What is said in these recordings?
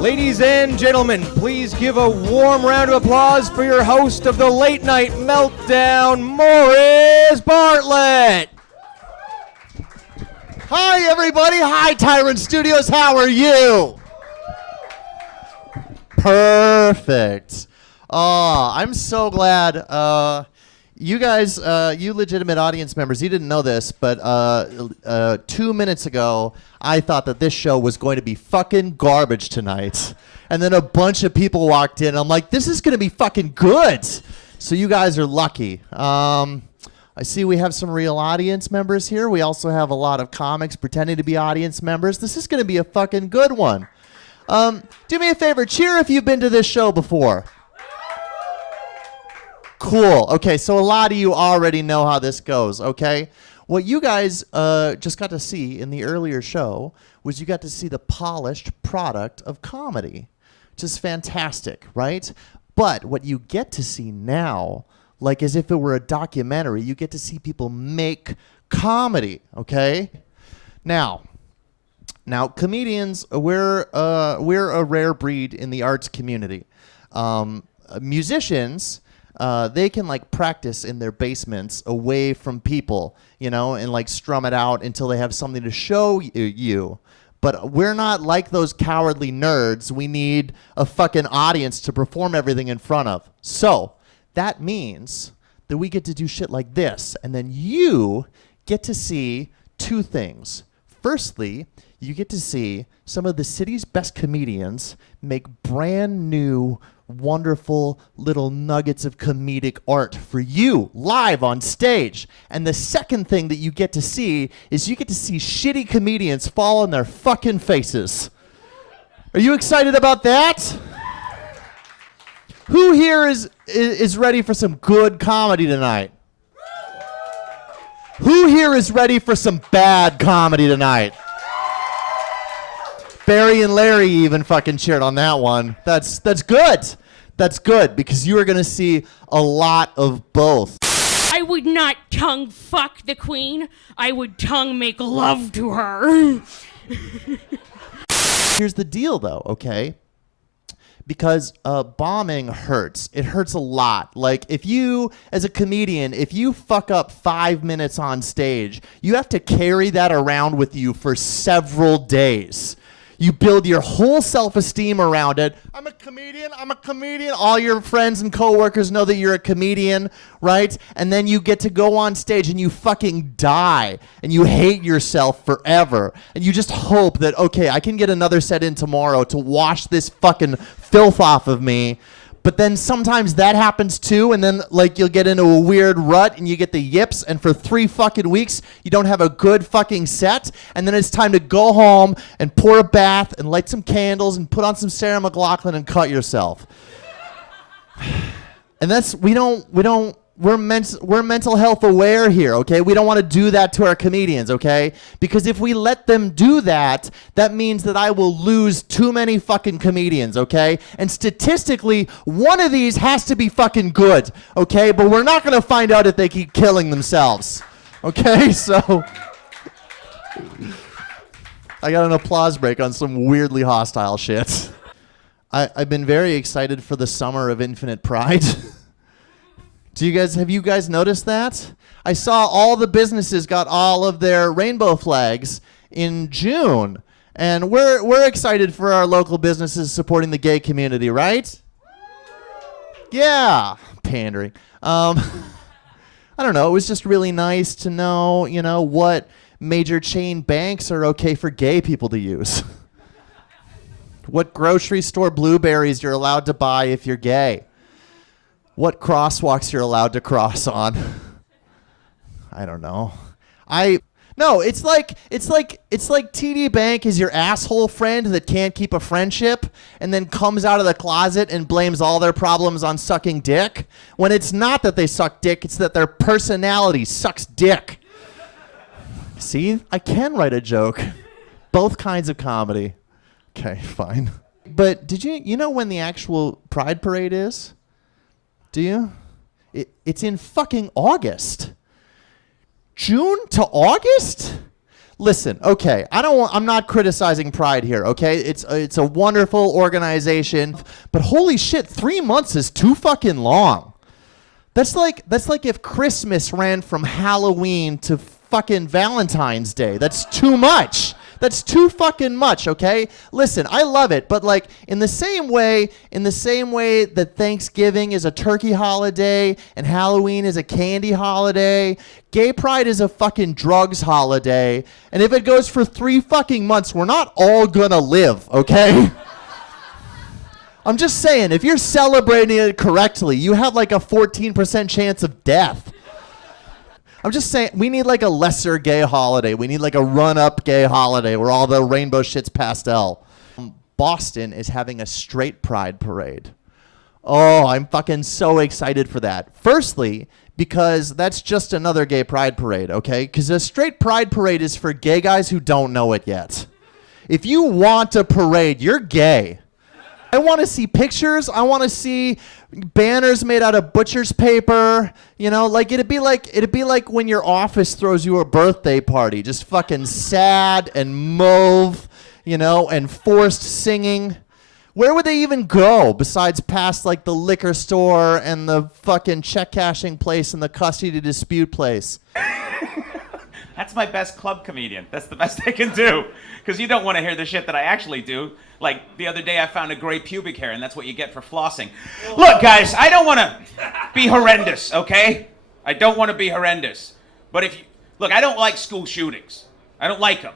Ladies and gentlemen, please give a warm round of applause for your host of the Late Night Meltdown, Morris Bartlett. Hi, everybody. Hi, Tyrant Studios. How are you? Perfect. Oh, I'm so glad. You guys, you legitimate audience members, you didn't know this, but 2 minutes ago, I thought that this show was going to be fucking garbage tonight. And then a bunch of people walked in. I'm like, this is going to be fucking good. So you guys are lucky. I see we have some real audience members here. We also have a lot of comics pretending to be audience members. This is going to be a fucking good one. Do me a favor. Cheer if you've been to this show before. Cool. Okay, so a lot of you already know how this goes, okay? What you guys just got to see in the earlier show was you got to see the polished product of comedy, which is fantastic, right? But what you get to see now, like as if it were a documentary, you get to see people make comedy, okay? Now, comedians, we're a rare breed in the arts community. Musicians, they can like practice in their basements away from people, you know, and like strum it out until they have something to show you. But we're not like those cowardly nerds. We need a fucking audience to perform everything in front of. So that means that we get to do shit like this, and then you get to see two things. Firstly, you get to see some of the city's best comedians make brand new, wonderful little nuggets of comedic art for you live on stage. And the second thing that you get to see is you get to see shitty comedians fall on their fucking faces. Are you excited about that? Who here is ready for some good comedy tonight? Who here is ready for some bad comedy tonight? Barry and Larry even fucking cheered on that one. That's good. That's good, because you are going to see a lot of both. I would not tongue fuck the queen. I would tongue make love to her. Here's the deal, though, okay? Because bombing hurts. It hurts a lot. Like, if you, as a comedian, if you fuck up 5 minutes on stage, you have to carry that around with you for several days. You build your whole self-esteem around it. I'm a comedian. All your friends and coworkers know that you're a comedian, right? And then you get to go on stage and you fucking die. And you hate yourself forever. And you just hope that, okay, I can get another set in tomorrow to wash this fucking filth off of me. But then sometimes that happens too, and then like you'll get into a weird rut and you get the yips, and for 3 fucking weeks you don't have a good fucking set, and then it's time to go home and pour a bath and light some candles and put on some Sarah McLachlan and cut yourself. And that's we're mental health aware here, okay? We don't want to do that to our comedians, okay? Because if we let them do that, that means that I will lose too many fucking comedians, okay? And statistically, one of these has to be fucking good, okay? But we're not going to find out if they keep killing themselves, okay? So I got an applause break on some weirdly hostile shit. I've been very excited for the summer of Infinite Pride. Have you guys noticed that? I saw all the businesses got all of their rainbow flags in June. And we're excited for our local businesses supporting the gay community, right? Yeah, pandering. I don't know, it was just really nice to know, you know, what major chain banks are okay for gay people to use. What grocery store blueberries you're allowed to buy if you're gay. What crosswalks you're allowed to cross on. I don't know. No, it's like TD Bank is your asshole friend that can't keep a friendship and then comes out of the closet and blames all their problems on sucking dick, when it's not that they suck dick, it's that their personality sucks dick. See, I can write a joke. Both kinds of comedy. Okay, fine. But did you know when the actual Pride Parade is? Do you? It's in fucking August. June to August? Listen, okay, I'm not criticizing Pride here, okay? It's a wonderful organization, but holy shit, 3 months is too fucking long. That's like if Christmas ran from Halloween to fucking Valentine's Day. That's too much. That's too fucking much, okay? Listen, I love it, but like in the same way that Thanksgiving is a turkey holiday and Halloween is a candy holiday, Gay Pride is a fucking drugs holiday. And if it goes for 3 fucking months, we're not all gonna live, okay? I'm just saying, if you're celebrating it correctly, you have like a 14% chance of death. I'm just saying, we need like a lesser gay holiday. We need like a run-up gay holiday where all the rainbow shit's pastel. Boston is having a straight pride parade. Oh, I'm fucking so excited for that. Firstly, because that's just another gay pride parade, okay? Because a straight pride parade is for gay guys who don't know it yet. If you want a parade, you're gay. I want to see pictures. I want to see banners made out of butcher's paper. You know, like it'd be like when your office throws you a birthday party, just fucking sad and mauve, you know, and forced singing. Where would they even go besides past like the liquor store and the fucking check cashing place and the custody dispute place? That's my best club comedian. That's the best I can do. Because you don't want to hear the shit that I actually do. Like, the other day I found a gray pubic hair, and that's what you get for flossing. Look, guys, I don't want to be horrendous, okay? I don't want to be horrendous. But if you... Look, I don't like school shootings. I don't like them.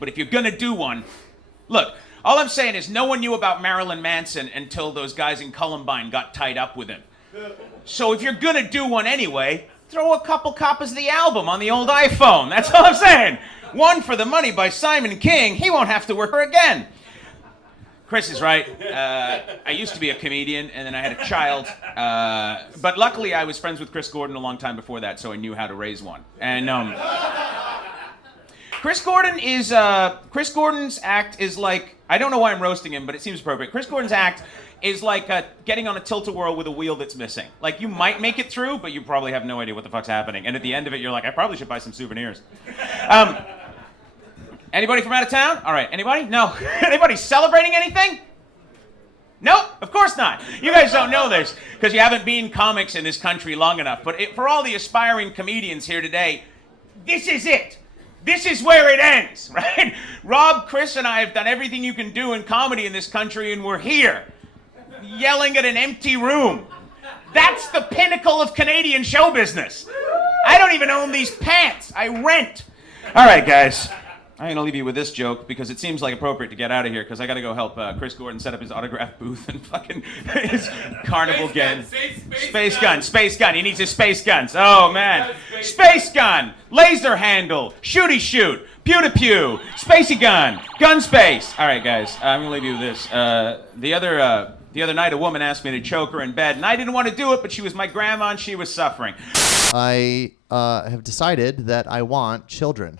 But if you're going to do one... Look, all I'm saying is no one knew about Marilyn Manson until those guys in Columbine got tied up with him. So if you're going to do one anyway... Throw a couple copies of the album on the old iPhone. That's all I'm saying. One for the Money by Simon King. He won't have to work her again. Chris is right. I used to be a comedian, and then I had a child. But luckily, I was friends with Chris Gordon a long time before that, so I knew how to raise one. And Chris Gordon's act is like, I don't know why I'm roasting him, but it seems appropriate. Chris Gordon's act is like getting on a tilt-a-whirl with a wheel that's missing. Like, you might make it through, but you probably have no idea what the fuck's happening. And at the end of it, you're like, I probably should buy some souvenirs. Anybody from out of town? All right, anybody? No. Anybody celebrating anything? Nope, of course not. You guys don't know this, because you haven't been comics in this country long enough. But for all the aspiring comedians here today, this is it. This is where it ends, right? Rob, Chris, and I have done everything you can do in comedy in this country, and we're here. Yelling at an empty room. That's the pinnacle of Canadian show business. I don't even own these pants. I rent. All right, guys. I'm going to leave you with this joke because it seems like appropriate to get out of here because I got to go help Chris Gordon set up his autograph booth and fucking his carnival gun. Space gun. He needs his space guns. Oh, man. Space gun. Laser handle. Shooty shoot. Pew to pew. Spacey gun. Gun space. All right, guys. I'm going to leave you with this. The other night, a woman asked me to choke her in bed, and I didn't want to do it, but she was my grandma, and she was suffering. I have decided that I want children.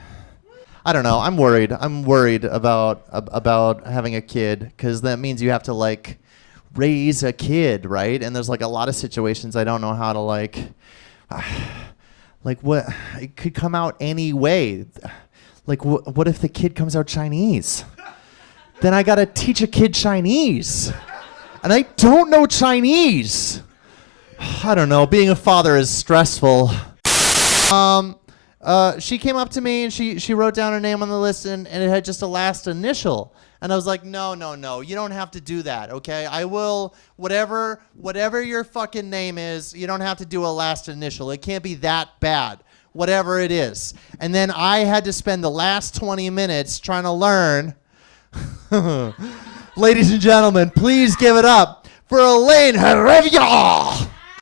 I don't know. I'm worried. I'm worried about having a kid, because that means you have to, like, raise a kid, right? And there's, like, a lot of situations I don't know how to, like what? It could come out any way. Like, what if the kid comes out Chinese? Then I got to teach a kid Chinese. And I don't know Chinese. I don't know. Being a father is stressful. She came up to me and she wrote down her name on the list and it had just a last initial. And I was like, no. You don't have to do that, okay? I will, whatever your fucking name is, you don't have to do a last initial. It can't be that bad, whatever it is. And then I had to spend the last 20 minutes trying to learn. Ladies and gentlemen, please give it up for Elaine Herrera.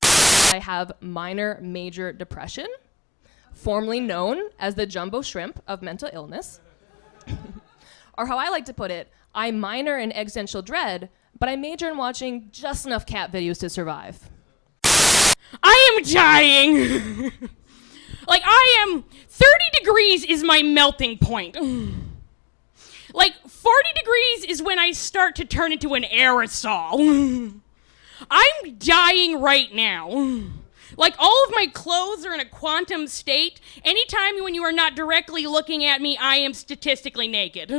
I have minor major depression, formerly known as the jumbo shrimp of mental illness. Or how I like to put it, I minor in existential dread, but I major in watching just enough cat videos to survive. I am dying. Like, 30 degrees is my melting point. Like, 40 degrees is when I start to turn into an aerosol. I'm dying right now. Like, all of my clothes are in a quantum state. Anytime when you are not directly looking at me, I am statistically naked.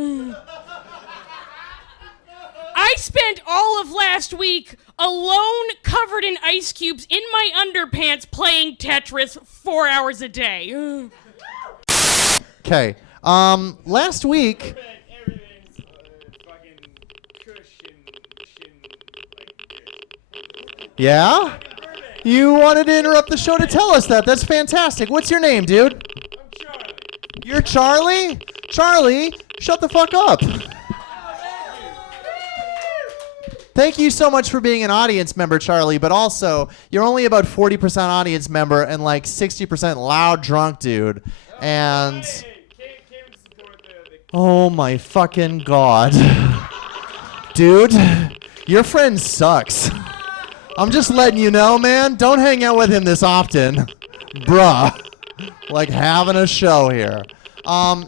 I spent all of last week alone, covered in ice cubes, in my underpants, playing Tetris 4 hours a day. Okay. Last week. Yeah? You wanted to interrupt the show to tell us that. That's fantastic. What's your name, dude? I'm Charlie. You're Charlie? Charlie, shut the fuck up. Thank you so much for being an audience member, Charlie, but also, you're only about 40% audience member and like 60% loud drunk dude. And oh my fucking God. Dude, your friend sucks. I'm just letting you know, man. Don't hang out with him this often. Bruh. Like having a show here.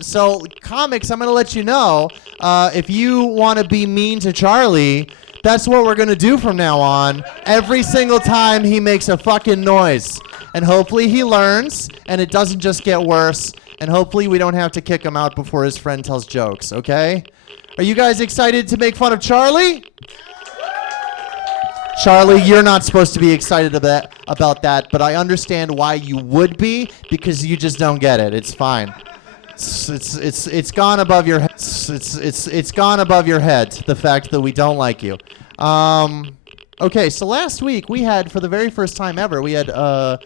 So, comics, I'm going to let you know, if you want to be mean to Charlie, that's what we're going to do from now on. Every single time he makes a fucking noise. And hopefully he learns, and it doesn't just get worse. And hopefully we don't have to kick him out before his friend tells jokes, okay? Are you guys excited to make fun of Charlie? Charlie, you're not supposed to be excited about that, but I understand why you would be, because you just don't get it. It's fine. It's gone above your head. It's gone above your head, the fact that we don't like you. Okay, so last week we had, for the very first time ever, we had a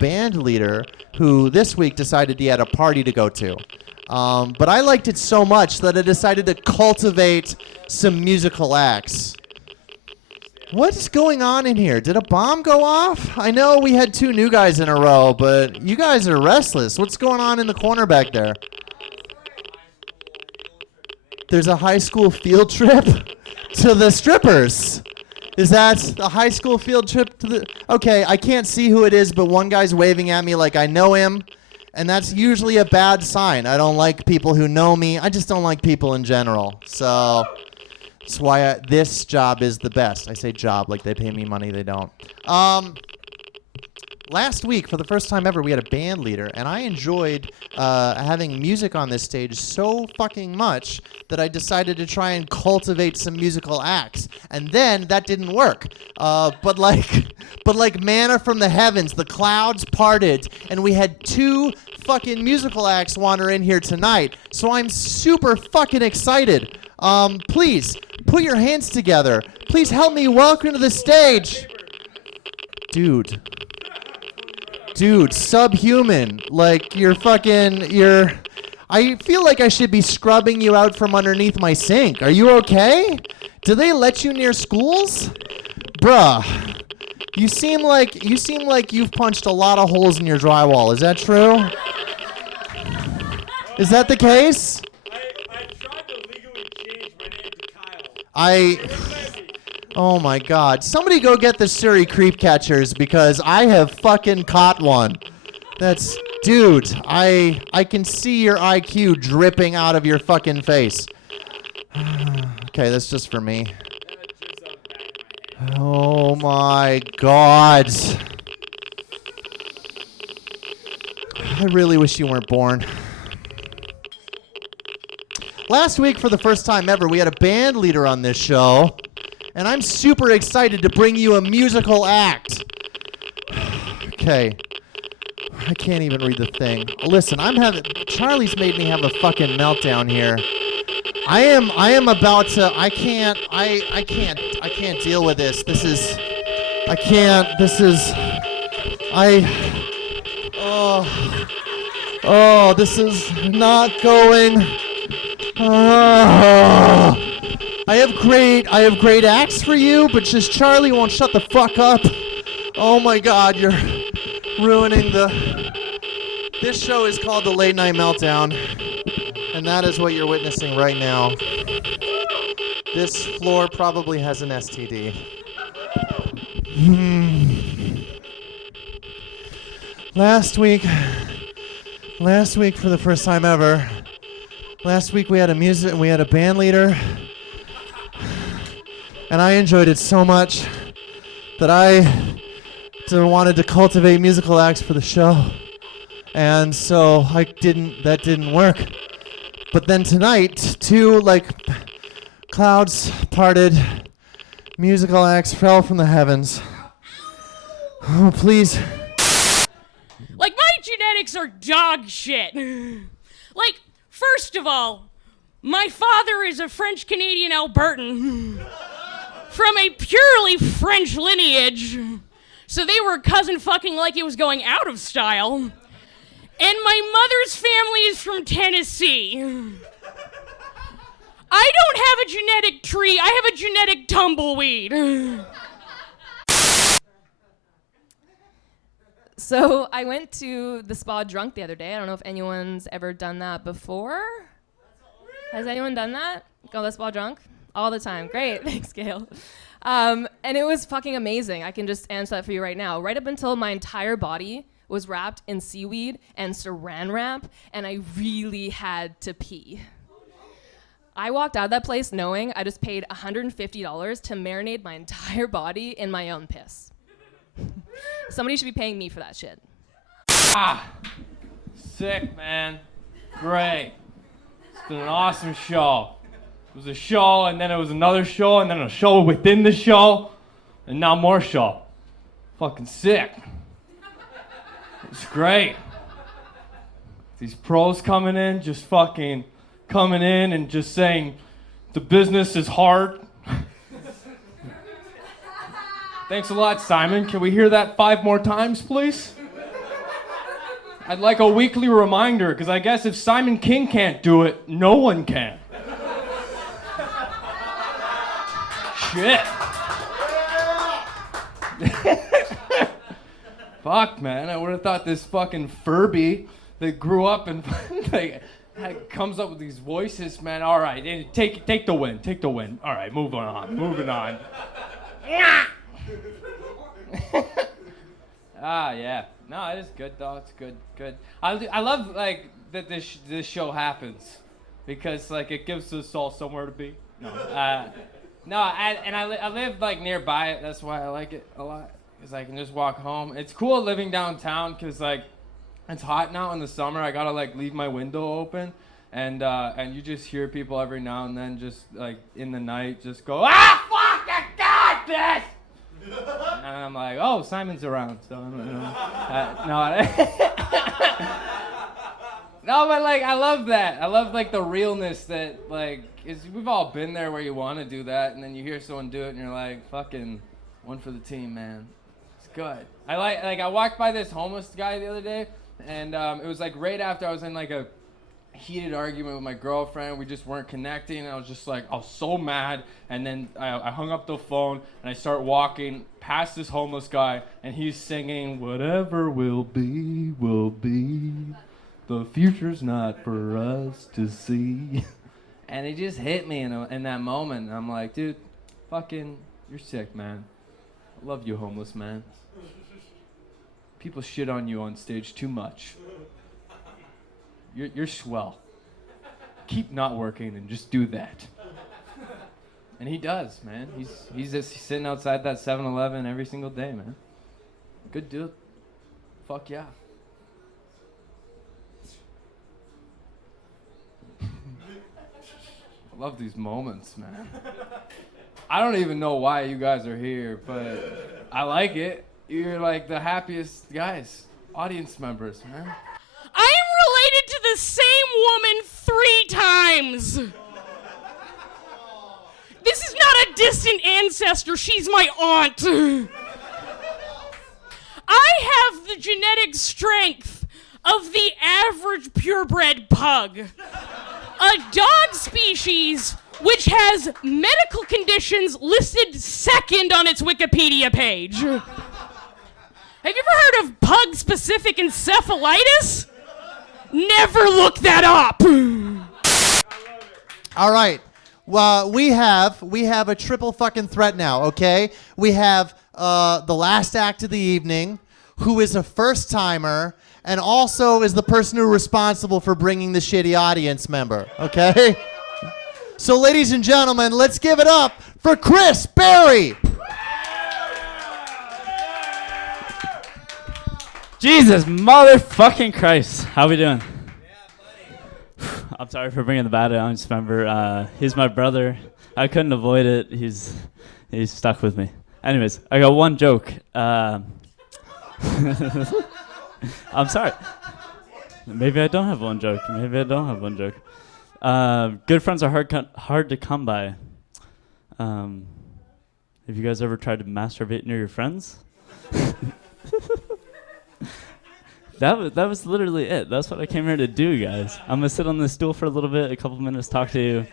band leader who this week decided he had a party to go to. But I liked it so much that I decided to cultivate some musical acts. What's going on in here? Did a bomb go off? I know we had 2 new guys in a row, but you guys are restless. What's going on in the corner back there? There's a high school field trip to the strippers. Is that a high school field trip to the... Okay, I can't see who it is, but one guy's waving at me like I know him, and that's usually a bad sign. I don't like people who know me. I just don't like people in general. So... that's why this job is the best. I say job like they pay me money. They don't. Last week, for the first time ever, we had a band leader, and I enjoyed having music on this stage so fucking much that I decided to try and cultivate some musical acts. And then that didn't work. But like manna from the heavens, the clouds parted, and we had 2 fucking musical acts wander in here tonight. So I'm super fucking excited. Please, put your hands together. Please help me welcome to the stage. Dude, subhuman. Like, I feel like I should be scrubbing you out from underneath my sink. Are you okay? Do they let you near schools? Bruh, you seem like you've punched a lot of holes in your drywall. Is that true? Is that the case? I tried to legally change my name to Kyle. Oh my God. Somebody go get the Surrey creep catchers because I have fucking caught one. Dude, I can see your IQ dripping out of your fucking face. Okay, that's just for me. Oh my God. I really wish you weren't born. Last week, for the first time ever, we had a band leader on this show. And I'm super excited to bring you a musical act. Okay. I can't even read the thing. Listen, Charlie's made me have a fucking meltdown here. I am about to, I can't deal with this. This is not going. I have great acts for you, but just Charlie won't shut the fuck up. Oh my God, you're ruining this show is called the Latenight Meltdown, and that is what you're witnessing right now. This floor probably has an STD. Last week, for the first time ever, we had a band leader. And I enjoyed it so much that I wanted to cultivate musical acts for the show. And so that didn't work. But then tonight, two clouds parted, musical acts fell from the heavens. Oh, please. Like, my genetics are dog shit. Like, first of all, my father is a French-Canadian Albertan from a purely French lineage. So they were cousin fucking like it was going out of style. And my mother's family is from Tennessee. I don't have a genetic tree, I have a genetic tumbleweed. So I went to the spa drunk the other day. I don't know if anyone's ever done that before. Has anyone done that? Go to the spa drunk? All the time. Great. Thanks, Gail. And it was fucking amazing. I can just answer that for you right now. Right up until my entire body was wrapped in seaweed and saran wrap, and I really had to pee. I walked out of that place knowing I just paid $150 to marinate my entire body in my own piss. Somebody should be paying me for that shit. Sick, man. Great. It's been an awesome show. It was a show, and then it was another show, and then a show within the show, and now more show. Fucking sick. It's great. These pros coming in, just fucking coming in and just saying the business is hard. Thanks a lot, Simon. Can we hear that 5 more times, please? I'd like a weekly reminder, because I guess if Simon King can't do it, no one can. Shit. Fuck, man. I would have thought this fucking Furby that grew up and comes up with these voices, man. All right, take the win. Take the win. All right, moving on. Yeah. No, it is good though. It's good. I love that this show happens because it gives us all somewhere to be. I live nearby it. That's why I like it a lot because I can just walk home. It's cool living downtown because it's hot now in the summer. I gotta leave my window open and you just hear people every now and then just in the night just go fuck I got this. And I'm like, oh, Simon's around, so no, but I love that. I love the realness that is we've all been there where you want to do that, and then you hear someone do it, and you're like, fucking one for the team, man. It's good. I walked by this homeless guy the other day, and it was right after I was in a heated argument with my girlfriend. We just weren't connecting. I was just I was so mad. And then I hung up the phone and I start walking past this homeless guy and he's singing, whatever will be, will be. The future's not for us to see. And it just hit me in that moment. I'm like, dude, fucking, you're sick, man. I love you, homeless man. People shit on you on stage too much. You're swell. Keep not working and just do that. And he does, man. He's sitting outside that 7-Eleven every single day, man. Good dude. Fuck yeah. I love these moments, man. I don't even know why you guys are here, but I like it. You're the happiest guys, audience members, man. I am related to the same woman 3 times. This is not a distant ancestor, she's my aunt. I have the genetic strength of the average purebred pug, a dog species which has medical conditions listed second on its Wikipedia page. Have you ever heard of pug-specific encephalitis? Never look that up. All right. Well, we have a triple fucking threat now, okay? We have the last act of the evening, who is a first-timer, and also is the person who's responsible for bringing the shitty audience member, okay? So, ladies and gentlemen, let's give it up for Chris Berry. Jesus motherfucking Christ. How we doing? I'm sorry for bringing the bad audience member. He's my brother. I couldn't avoid it. He's stuck with me. Anyways, I got one joke. I'm sorry. Maybe I don't have one joke. Good friends are hard to come by. Have you guys ever tried to masturbate near your friends? That was literally it. That's what I came here to do, guys. I'm gonna sit on this stool for a little bit, a couple minutes, talk to you.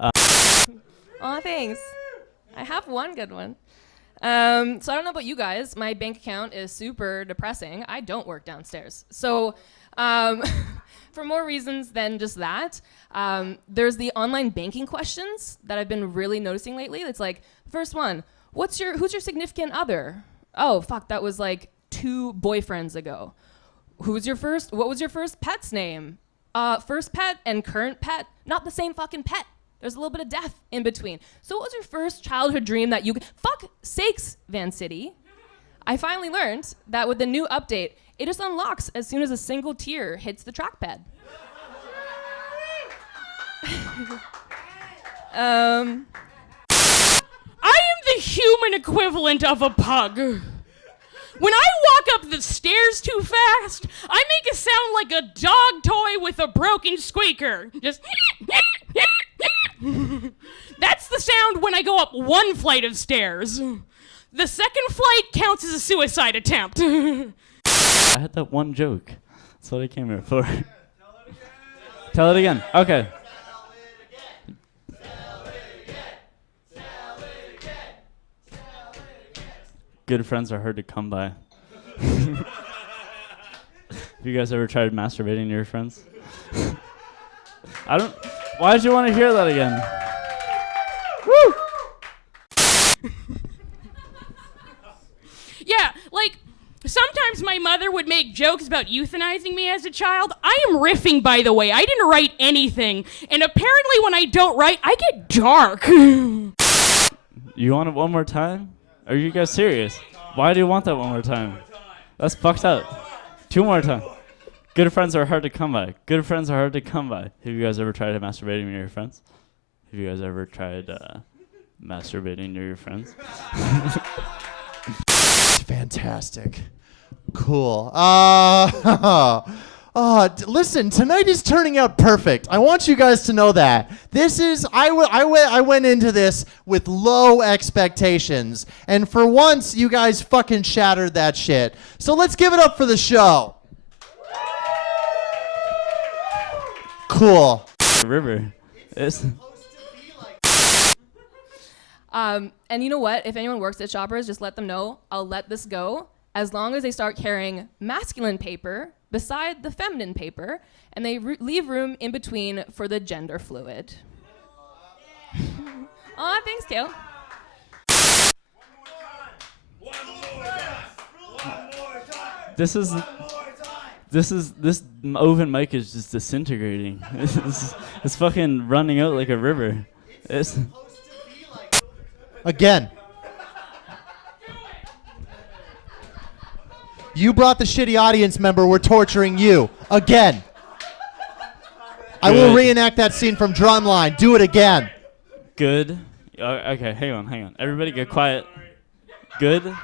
Aw, thanks. I have one good one. So I don't know about you guys. My bank account is super depressing. I don't work downstairs. So for more reasons than just that, there's the online banking questions that I've been really noticing lately. It's like, first one, who's your significant other? Oh, fuck, that was like 2 boyfriends ago. What was your first pet's name? First pet and current pet, not the same fucking pet. There's a little bit of death in between. So what was your first childhood dream that fuck sakes, Van City. I finally learned that with the new update, it just unlocks as soon as a single tear hits the trackpad. I am the human equivalent of a pug. When I walk up the stairs too fast, I make a sound like a dog toy with a broken squeaker. Just that's the sound when I go up 1 flight of stairs. The second flight counts as a suicide attempt. I had that one joke. That's what I came here for. Tell it again. Okay. Good friends are hard to come by. Have you guys ever tried masturbating to your friends? Why did you want to hear that again? Woo! Yeah, like, sometimes my mother would make jokes about euthanizing me as a child. I am riffing, by the way. I didn't write anything. And apparently when I don't write, I get dark. You want it one more time? Are you guys serious? Why do you want that one more time? That's fucked up. 2 more times. Good friends are hard to come by. Good friends are hard to come by. Have you guys ever tried masturbating near your friends? Have you guys ever tried masturbating near your friends? Fantastic. Cool. Listen, tonight is turning out perfect. I want you guys to know that. I went into this with low expectations, and for once, you guys fucking shattered that shit. So let's give it up for the show. Cool. River. And you know what? If anyone works at Shoppers, just let them know. I'll let this go as long as they start carrying masculine paper beside the feminine paper, and they leave room in between for the gender fluid. Aw, thanks, Kale. This oven mic is just disintegrating. It's fucking running out like a river. Again. You brought the shitty audience member. We're torturing you. Again. I will reenact that scene from Drumline. Do it again. Good. Okay, hang on. Everybody get quiet. Good.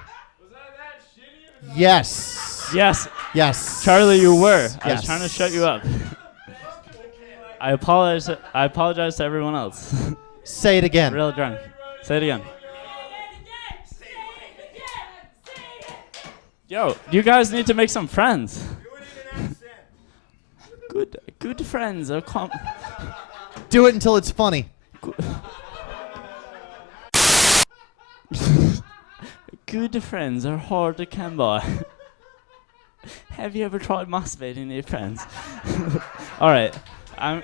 Yes. Yes. Charlie, you were. Yes. I was trying to shut you up. I apologize to everyone else. Say it again. Real drunk. Say it again. Yo, you guys need to make some friends. Good friends. Do it until it's funny. Good friends are hard to come by. Have you ever tried masturbating to your friends? All right, I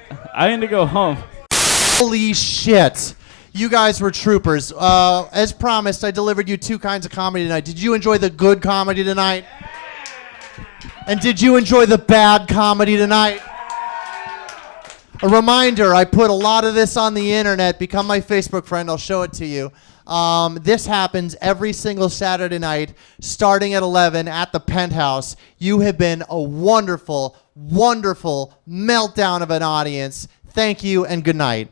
need to go home. Holy shit. You guys were troopers. As promised, I delivered you 2 kinds of comedy tonight. Did you enjoy the good comedy tonight? And did you enjoy the bad comedy tonight? A reminder, I put a lot of this on the internet. Become my Facebook friend. I'll show it to you. This happens every single Saturday night, starting at 11 at the Penthouse. You have been a wonderful, wonderful meltdown of an audience. Thank you and good night.